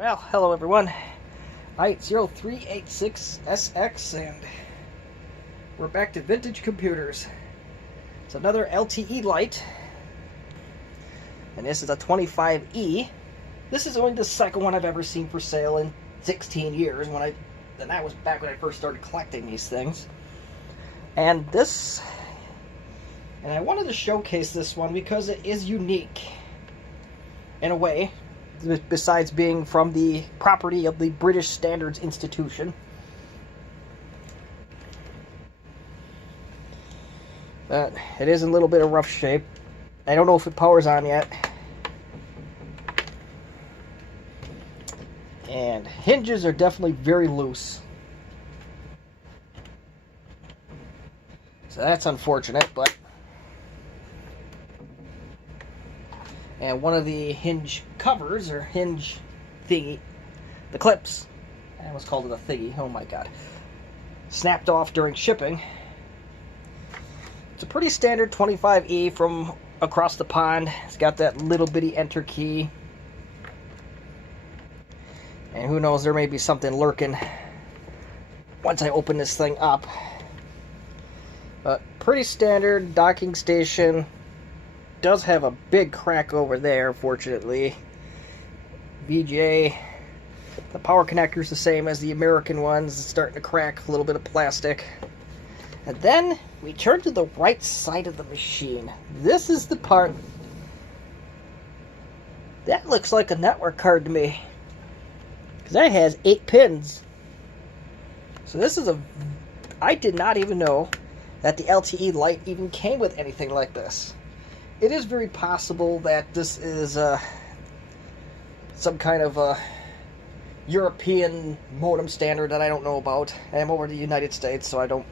Well, hello everyone. Lite0386SX, and we're back to vintage computers. It's another LTE Lite, and this is a 25E. This is only the second one I've ever seen for sale in 16 years, and that was back when I first started collecting these things. And I wanted to showcase this one because it is unique in a way, besides being from the property of the British Standards Institution. But it is in a little bit of rough shape. I don't know if it powers on yet. And hinges are definitely very loose. So that's unfortunate, but... And one of the hinge covers, or hinge thingy, the clips, I almost called it a thingy, oh my god, snapped off during shipping. It's a pretty standard 25E from across the pond. It's got that little bitty enter key. And who knows, there may be something lurking once I open this thing up. But pretty standard docking station. Does have a big crack over there, fortunately. VJ. The power connector's the same as the American ones. It's starting to crack, a little bit of plastic. And then we turn to the right side of the machine. This is the part that looks like a network card to me, because that has 8 pins. So this is I did not even know that the LTE Lite even came with anything like this. It is very possible that this is some kind of European modem standard that I don't know about. I am over in the United States, so I don't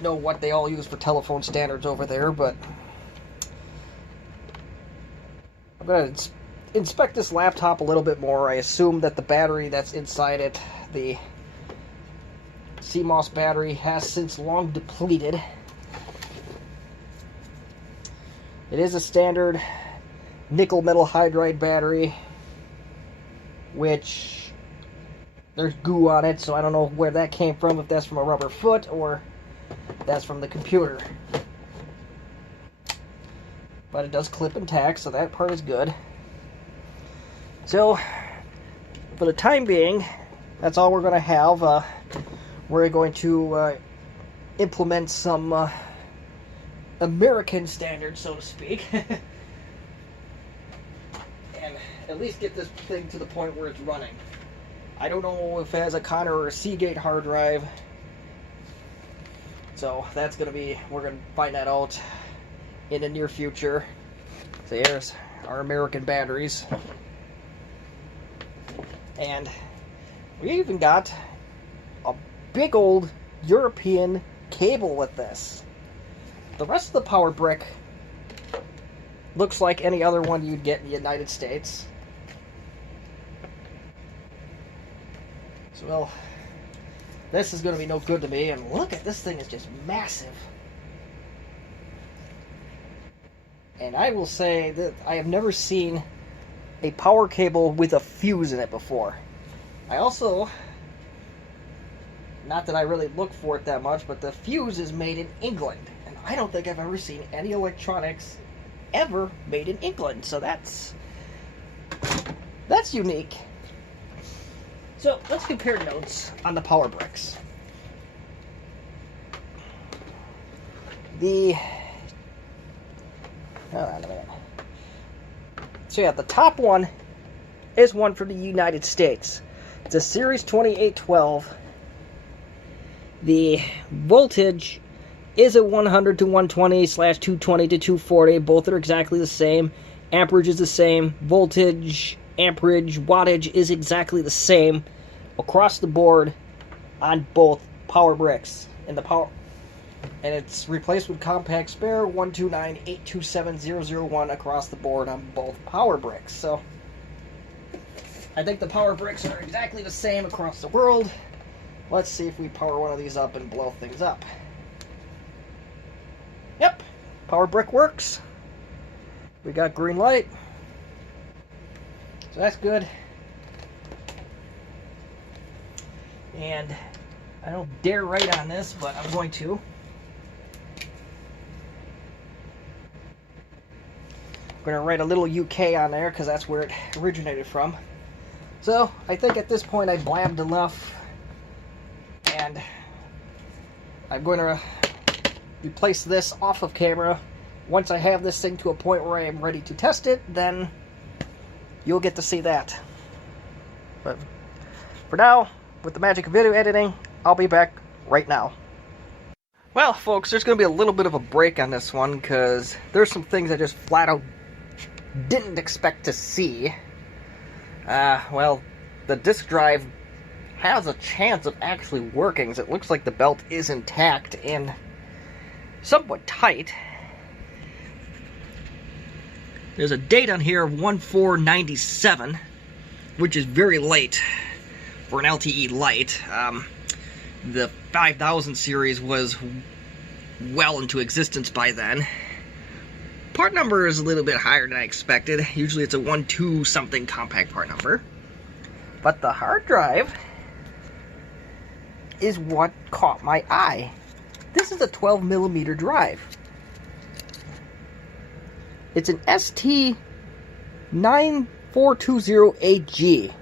know what they all use for telephone standards over there, but I'm going to inspect this laptop a little bit more. I assume that the battery that's inside it, the CMOS battery, has since long depleted. It is a standard nickel metal hydride battery, which there's goo on it, so I don't know where that came from, if that's from a rubber foot or that's from the computer. But it does clip and tack, so that part is good. So, for the time being, that's all we're going to have. We're going to implement some American standards, so to speak, and at least get this thing to the point where it's running. I don't know if it has a Connor or a Seagate hard drive, so that's going to be, we're going to find that out in the near future. So here's our American batteries, and we even got a big old European cable with this. The rest of the power brick looks like any other one you'd get in the United States. So, well, this is going to be no good to me. And look at this thing, is just massive. And I will say that I have never seen a power cable with a fuse in it before. I also, not that I really look for it that much, but the fuse is made in England. I don't think I've ever seen any electronics ever made in England, so that's unique. So let's compare notes on the power bricks. Hold on a minute. So yeah, the top one is one from the United States. It's a Series 2812. The voltage is a 100 to 120 / 220 to 240. Both are exactly the same. Amperage is the same. Voltage, amperage, wattage is exactly the same across the board on both power bricks. And it's replaced with Compaq spare 129827001 across the board on both power bricks. So I think the power bricks are exactly the same across the world. Let's see if we power one of these up and blow things up. Yep, power brick works. We got green light. So that's good. And I don't dare write on this, but I'm going to. I'm going to write a little UK on there because that's where it originated from. So I think at this point I blabbed enough, and I'm going to replace this off of camera. Once I have this thing to a point where I am ready to test it, then you'll get to see that. But for now, with the magic of video editing, I'll be back right now. Well, folks, there's going to be a little bit of a break on this one because there's some things I just flat out didn't expect to see. Well, the disk drive has a chance of actually working, so it looks like the belt is intact and somewhat tight. There's a date on here of 1/4/97, which is very late for an LTE Lite. The 5000 series was well into existence by then. Part number is a little bit higher than I expected. Usually it's a 1-2 something Compaq part number. But the hard drive is what caught my eye. This is a 12mm drive. It's an ST9420AG.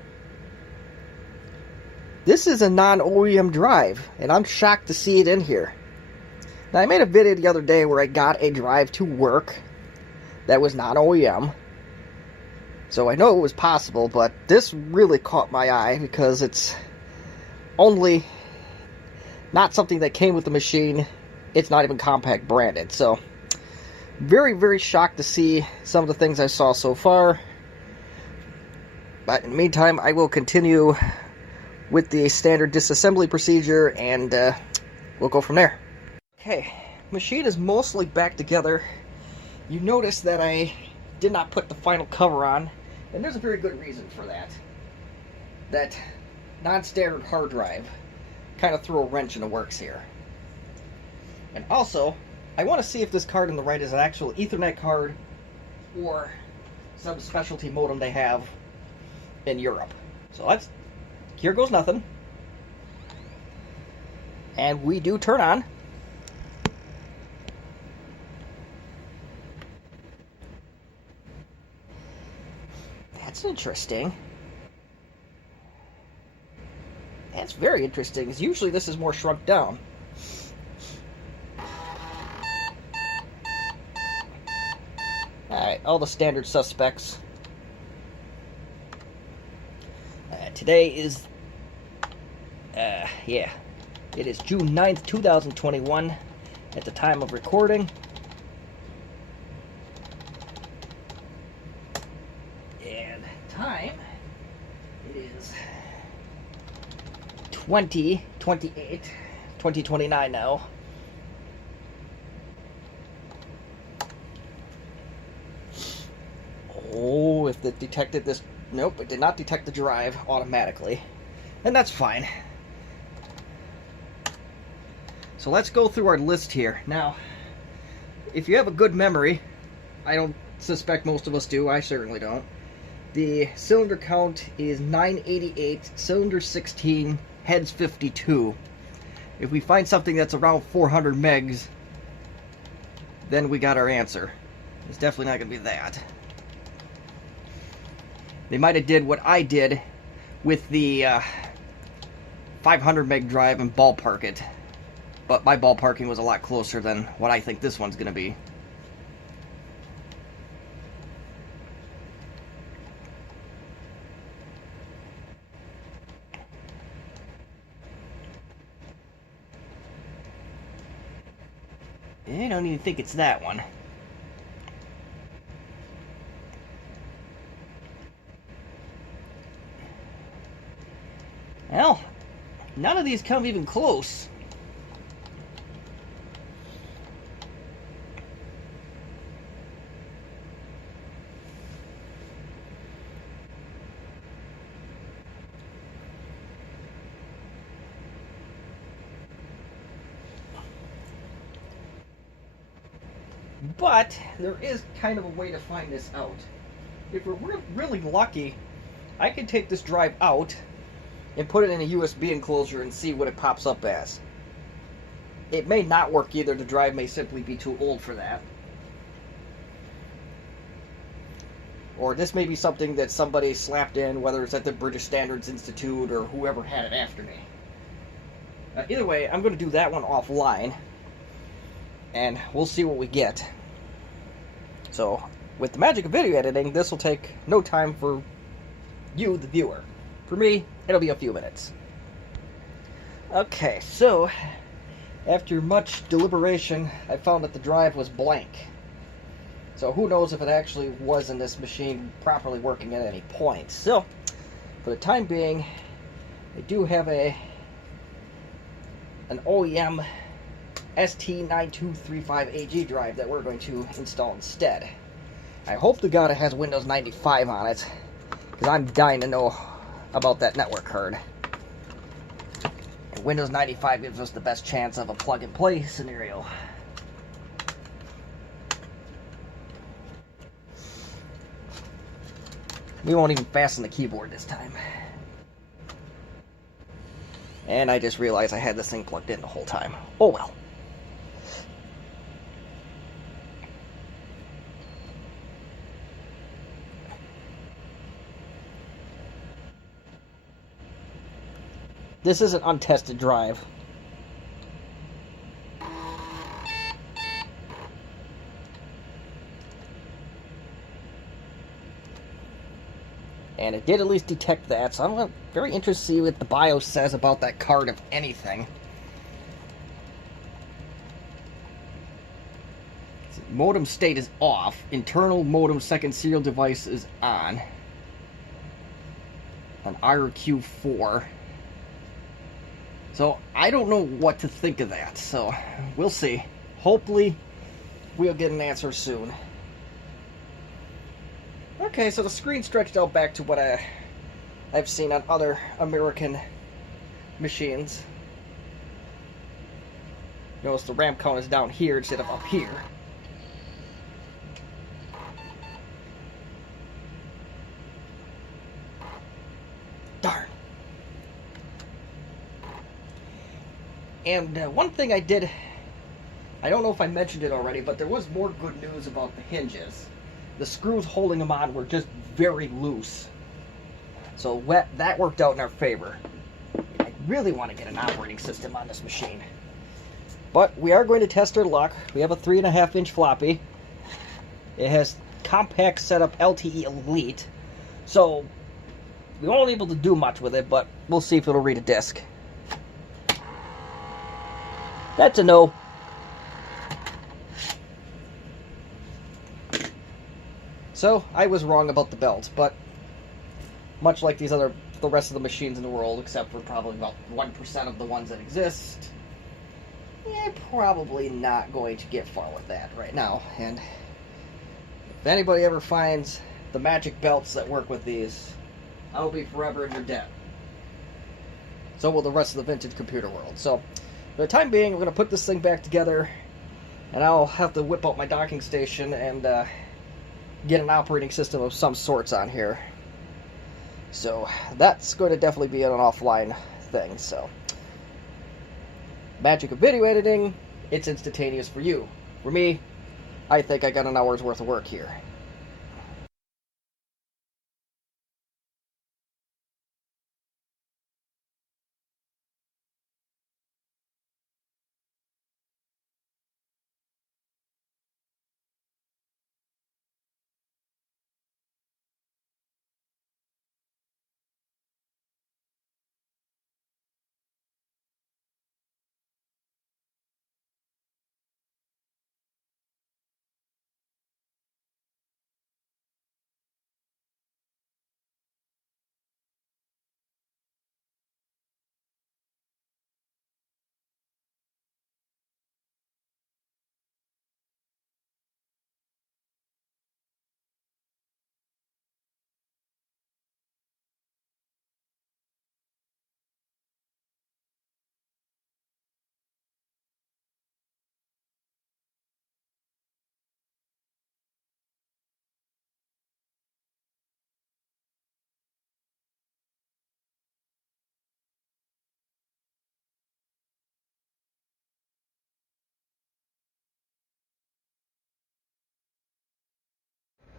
This is a non-OEM drive, and I'm shocked to see it in here. Now, I made a video the other day where I got a drive to work that was non-OEM. So I know it was possible, but this really caught my eye because it's only not something that came with the machine. It's not even Compaq branded. So very, very shocked to see some of the things I saw so far. But in the meantime, I will continue with the standard disassembly procedure, and we'll go from there. Okay, machine is mostly back together. You notice that I did not put the final cover on, and there's a very good reason for that. That non-standard hard drive kind of threw a wrench in the works here. And also, I want to see if this card on the right is an actual Ethernet card or some specialty modem they have in Europe. So here goes nothing. And we do turn on. That's interesting. That's very interesting, because usually this is more shrunk down. Alright, all the standard suspects. Today is, it is June 9th, 2021 at the time of recording. And time, it is 2029 now. Oh, if it detected this... Nope, it did not detect the drive automatically. And that's fine. So let's go through our list here. Now, if you have a good memory, I don't suspect most of us do, I certainly don't. The cylinder count is 988, cylinder 16, heads 52. If we find something that's around 400 megs, then we got our answer. It's definitely not going to be that. They might have did what I did with the 500 meg drive and ballpark it. But my ballparking was a lot closer than what I think this one's going to be. I don't even think it's that one. Well, none of these come even close. But there is kind of a way to find this out. If we're really lucky, I can take this drive out and put it in a USB enclosure and see what it pops up as. It may not work either. The drive may simply be too old for that. Or this may be something that somebody slapped in, whether it's at the British Standards Institute or whoever had it after me. Either way, I'm going to do that one offline, and we'll see what we get. So, with the magic of video editing, this will take no time for you, the viewer. For me, it'll be a few minutes. Okay, so after much deliberation, I found that the drive was blank. So who knows if it actually was in this machine properly working at any point. So, for the time being, I do have an OEM ST9235AG drive that we're going to install instead. I hope to God it has Windows 95 on it, because I'm dying to know about that network card. And Windows 95 gives us the best chance of a plug-and-play scenario. We won't even fasten the keyboard this time. And I just realized I had this thing plugged in the whole time. Oh well. This is an untested drive. And it did at least detect that, so I'm very interested to see what the BIOS says about that card, if anything. Modem state is off. Internal modem second serial device is on. An IRQ4. So, I don't know what to think of that, so we'll see. Hopefully, we'll get an answer soon. Okay, so the screen stretched out back to what I've seen on other American machines. Notice the RAM count is down here instead of up here. Darn. And one thing I did, I don't know if I mentioned it already, but there was more good news about the hinges. The screws holding them on were just very loose. So that worked out in our favor. I really want to get an operating system on this machine. But we are going to test our luck. We have a 3.5-inch floppy. It has Compaq setup LTE Lite. So we won't be able to do much with it, but we'll see if it'll read a disc. That's a no. So, I was wrong about the belt, but much like the rest of the machines in the world, except for probably about 1% of the ones that exist, yeah, probably not going to get far with that right now. And if anybody ever finds the magic belts that work with these, I will be forever in your debt. So will the rest of the vintage computer world. So, for the time being, we're going to put this thing back together, and I'll have to whip out my docking station and get an operating system of some sorts on here. So that's going to definitely be an offline thing. So magic of video editing, it's instantaneous for you. For me, I think I got an hour's worth of work here.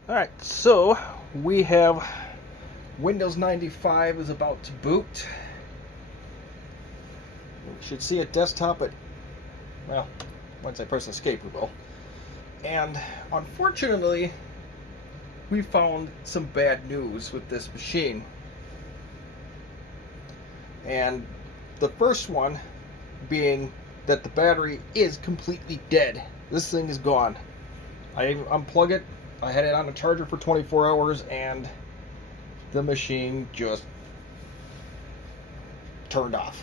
Alright, so we have Windows 95 is about to boot. We should see a desktop at, well, once I press escape we will. And unfortunately, we found some bad news with this machine. And the first one being that the battery is completely dead. This thing is gone. I unplug it, I had it on a charger for 24 hours, and the machine just turned off.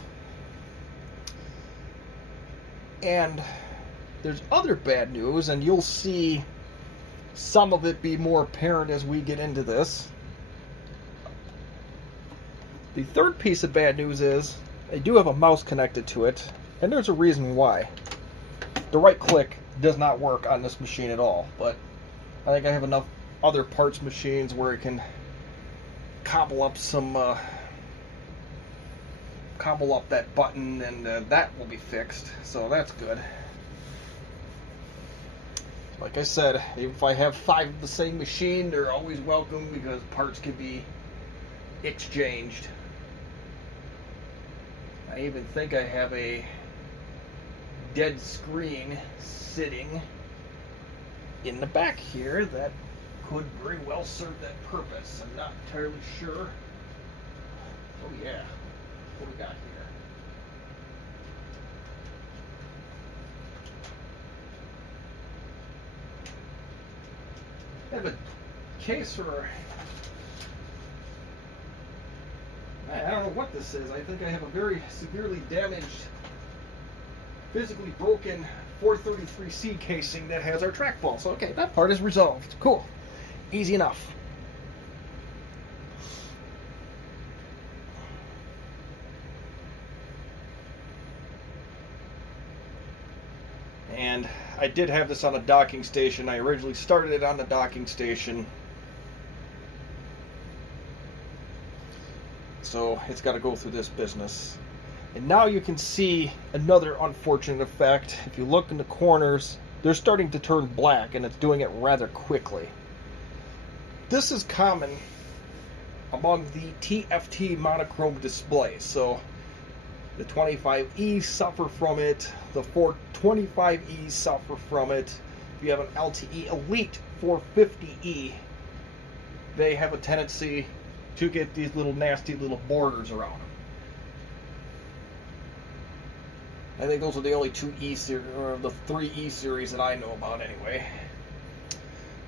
And there's other bad news, and you'll see some of it be more apparent as we get into this. The third piece of bad news is I do have a mouse connected to it, and there's a reason why. The right click does not work on this machine at all, but I think I have enough other parts machines where it can cobble up that button, and that will be fixed, so that's good. Like I said, if I have 5 of the same machine, they're always welcome because parts can be exchanged. I even think I have a dead screen sitting in the back here that could very well serve that purpose. I'm not entirely sure. Oh yeah, what we got here? I have a case for, I don't know what this is. I think I have a very severely damaged, physically broken 433C casing that has our trackball. So okay, that part is resolved. Cool. Easy enough. And I did have this on a docking station. I originally started it on the docking station. So it's got to go through this business. And now you can see another unfortunate effect. If you look in the corners, they're starting to turn black, and it's doing it rather quickly. This is common among the TFT monochrome displays. So the 25E suffer from it, the 425E suffer from it. If you have an LTE Elite 450E, they have a tendency to get these little nasty little borders around them. I think those are the only 2 E series, or the 3 E series that I know about anyway.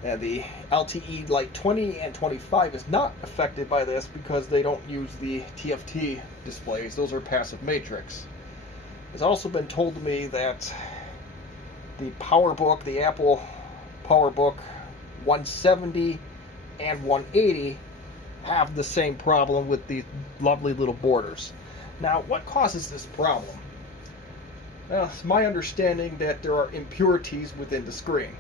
And the LTE Lite 20 and 25 is not affected by this because they don't use the TFT displays. Those are passive matrix. It's also been told to me that the PowerBook, the Apple PowerBook 170 and 180 have the same problem with these lovely little borders. Now, what causes this problem? Well, it's my understanding that there are impurities within the screen.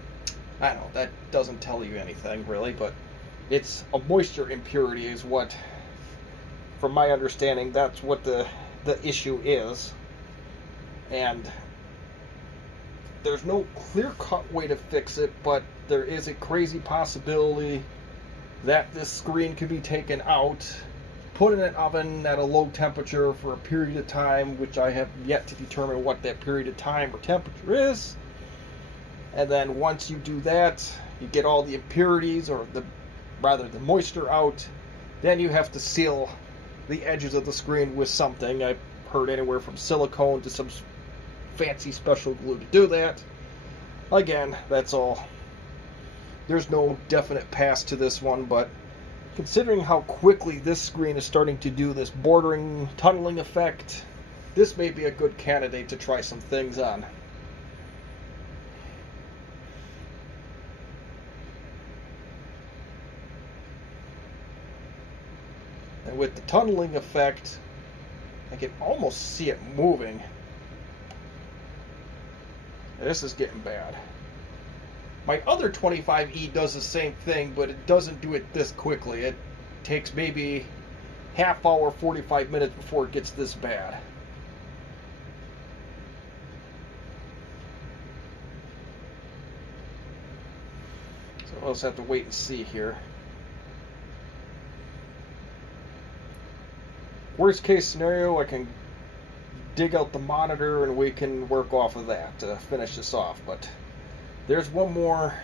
I know, that doesn't tell you anything really, but it's a moisture impurity is what, from my understanding, that's what the issue is. And there's no clear-cut way to fix it, but there is a crazy possibility that this screen could be taken out, put in an oven at a low temperature for a period of time, which I have yet to determine what that period of time or temperature is. And then once you do that, you get all the impurities, or the moisture out. Then you have to seal the edges of the screen with something. I've heard anywhere from silicone to some fancy special glue to do that. Again, that's all. There's no definite pass to this one, but considering how quickly this screen is starting to do this bordering, tunneling effect, this may be a good candidate to try some things on. And with the tunneling effect, I can almost see it moving. This is getting bad. My other 25E does the same thing, but it doesn't do it this quickly. It takes maybe half hour, 45 minutes before it gets this bad. So We'll just have to wait and see here. Worst case scenario, I can dig out the monitor and we can work off of that to finish this off. But there's one more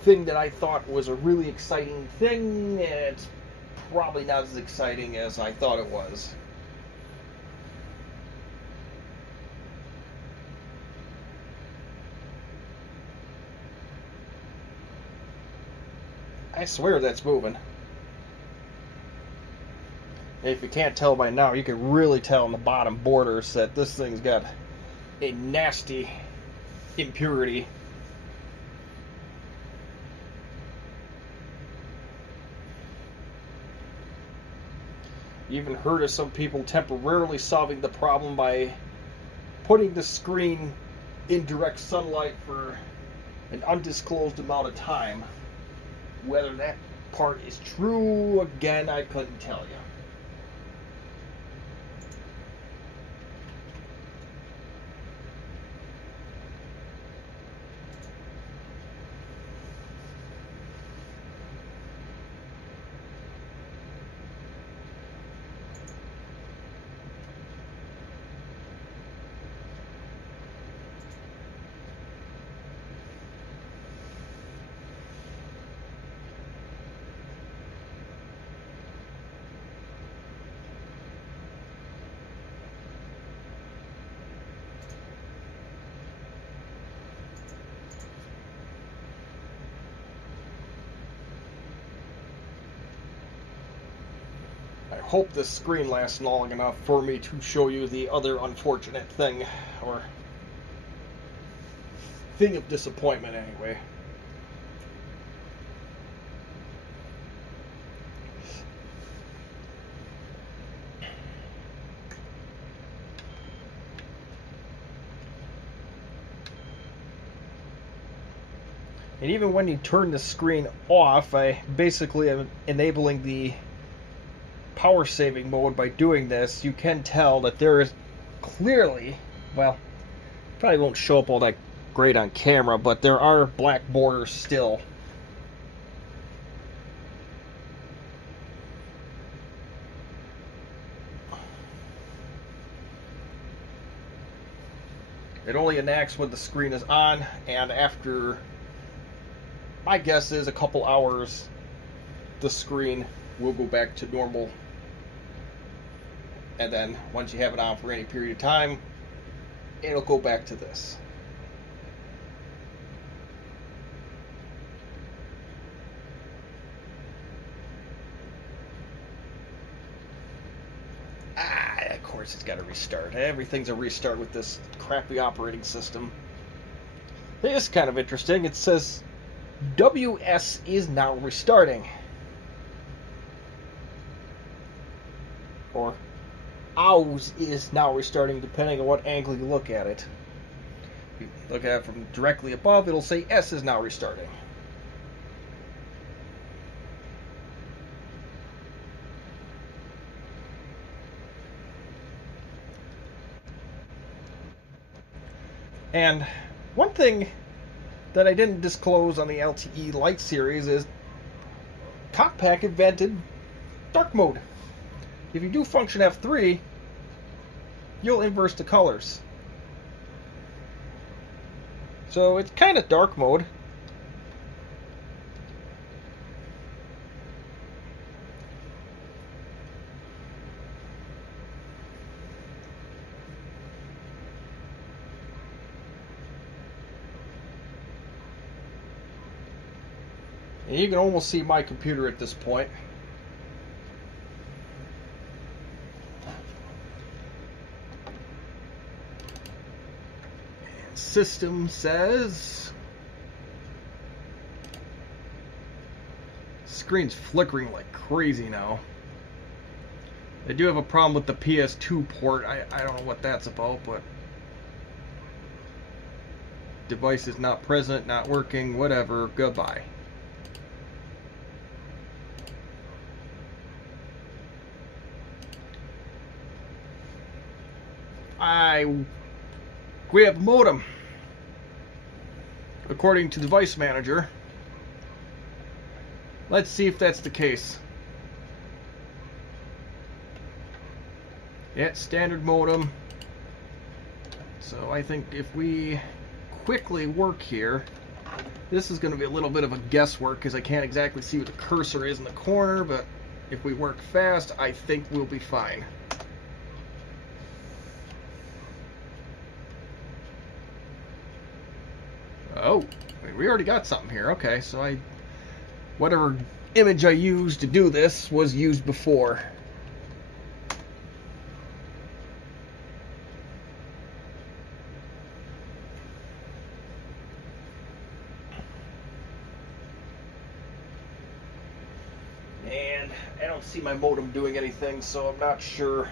thing that I thought was a really exciting thing, and it's probably not as exciting as I thought it was. I swear that's moving. If you can't tell by now, you can really tell in the bottom borders that this thing's got a nasty impurity. You even heard of some people temporarily solving the problem by putting the screen in direct sunlight for an undisclosed amount of time. Whether that part is true, again, I couldn't tell you. I hope this screen lasts long enough for me to show you the other unfortunate thing, or thing of disappointment anyway. And even when you turn the screen off, I basically am enabling the power saving mode by doing this. You can tell that there is clearly, well, probably won't show up all that great on camera, but there are black borders still. It only enacts when the screen is on, and after, my guess is, a couple hours, the screen will go back to normal. And then once you have it on for any period of time, it'll go back to this. Of course it's got to restart. Everything's a restart with this crappy operating system. This is kind of interesting. It says WS is now restarting. Or OWS is now restarting, depending on what angle you look at it. If you look at it from directly above, it'll say S is now restarting. And one thing that I didn't disclose on the LTE Lite series is Compaq invented dark mode. If you do function F3, you'll inverse the colors. So it's kind of dark mode. And you can almost see my computer at this point. System says screen's flickering like crazy now. They do have a problem with the PS2 port. I don't know what that's about, but device is not present, not working, whatever, goodbye. We have a modem. According to Device Manager, Let's see if that's the case. Yeah, standard modem. So I think if we quickly work here, this is going to be a little bit of a guesswork because I can't exactly see what the cursor is in the corner, but if we work fast, I think we'll be fine. Oh, we already got something here. Okay, so whatever image I used to do this was used before. And I don't see my modem doing anything, so I'm not sure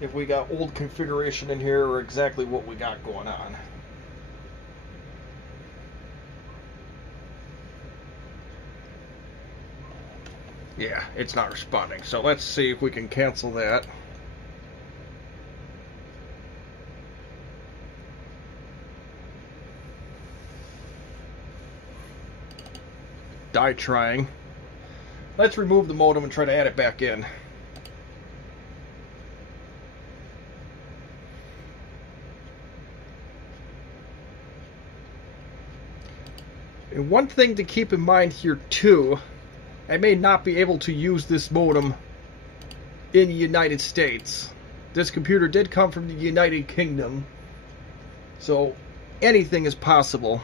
if we got old configuration in here or exactly what we got going on. Yeah, it's not responding. So let's see if we can cancel that. Die trying. Let's remove the modem and try to add it back in. And one thing to keep in mind here too, I may not be able to use this modem in the United States. This computer did come from the United Kingdom, so anything is possible.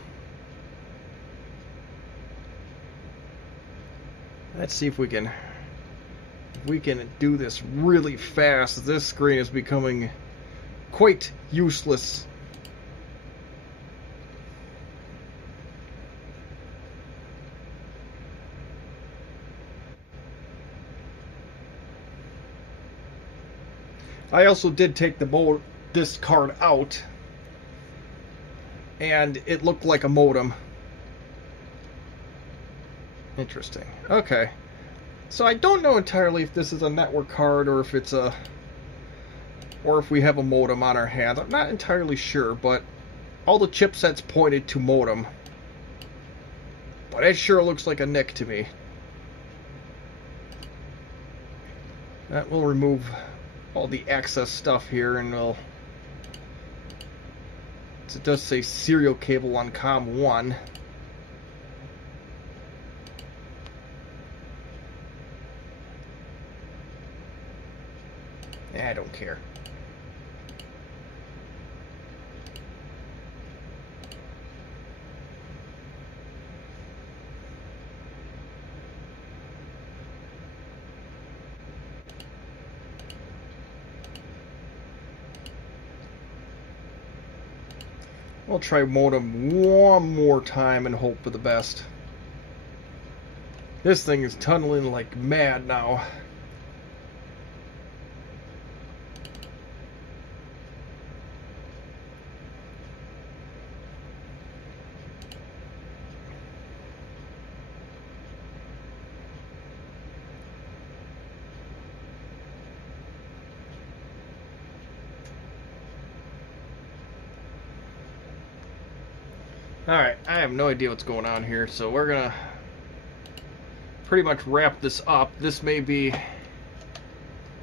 Let's see if we can do this really fast. This screen is becoming quite useless. I also did take this card out, and it looked like a modem. Interesting. Okay. So I don't know entirely if this is a network card or if we have a modem on our hands. I'm not entirely sure, but all the chipsets pointed to modem. But it sure looks like a NIC to me. That will remove all the access stuff here, and we'll... It does say serial cable on COM 1. I don't care. I'll try modem one more time and hope for the best. This thing is tunneling like mad now. Alright, I have no idea what's going on here, so we're gonna pretty much wrap this up. This may be...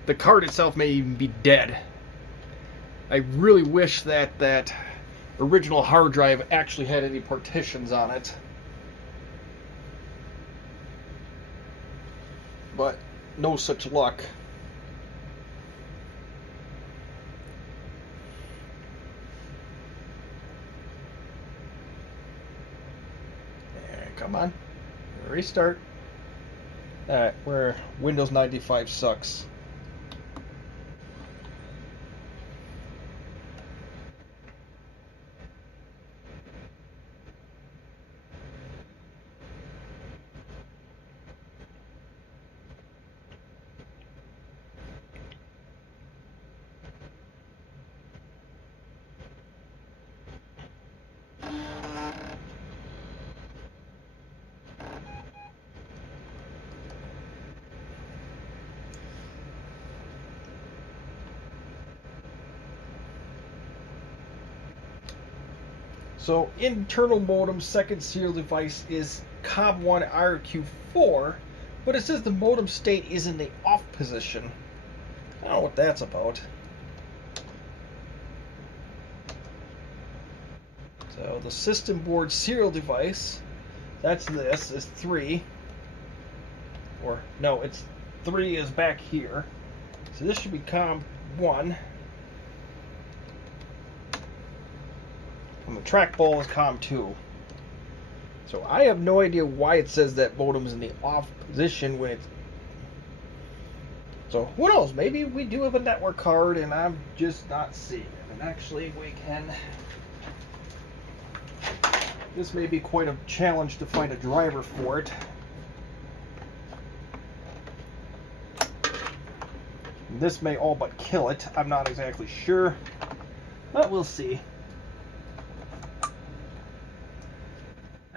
The card itself may even be dead. I really wish that that original hard drive actually had any partitions on it. But no such luck. Come on. Restart. Alright, where Windows 95 sucks. So internal modem second serial device is COM1 RQ4, but it says the modem state is in the off position. I don't know what that's about. So the system board serial device, that's this, is 3. Or, no, it's 3 is back here. So this should be COM1. And the trackball is COM2. So I have no idea why it says that modem's in the off position when it's... So who knows? Maybe we do have a network card and I'm just not seeing it. And actually we can... This may be quite a challenge to find a driver for it. This may all but kill it. I'm not exactly sure, but we'll see.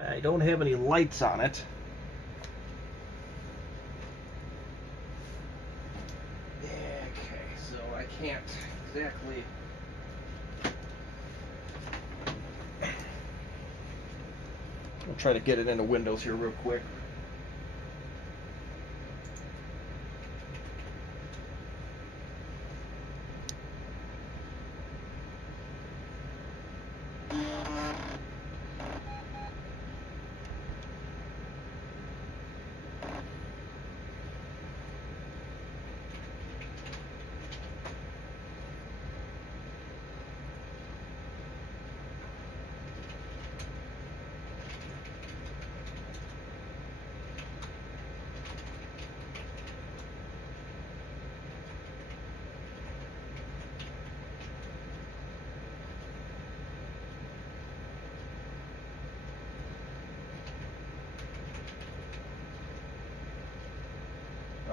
I don't have any lights on it. Okay, so I can't exactly... I'll try to get it into Windows here real quick.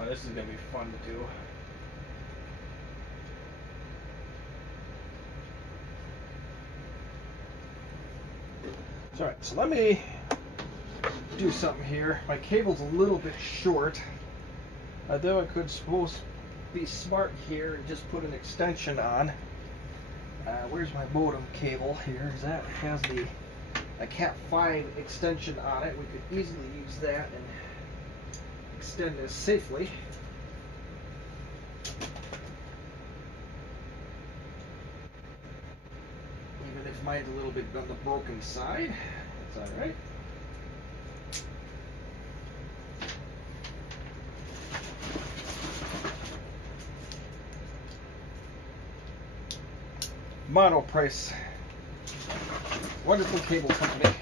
Oh, this is going to be fun to do. Alright, so let me do something here. My cable's a little bit short. Though I could suppose be smart here and just put an extension on. Where's my modem cable here? That has the Cat 5 extension on it. We could easily use that and extend this safely. Even if mine's a little bit on the broken side, that's alright. Monoprice, wonderful cable company.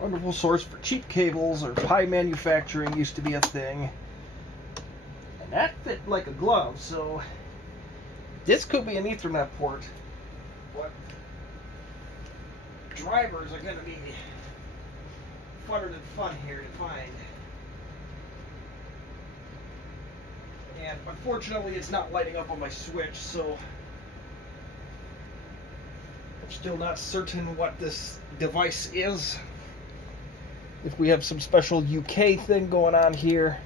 Wonderful source for cheap cables, or pie manufacturing used to be a thing. And that fit like a glove, so this could be an Ethernet port. But drivers are going to be funner than fun here to find. And unfortunately it's not lighting up on my switch, so I'm still not certain what this device is. If we have some special UK thing going on here.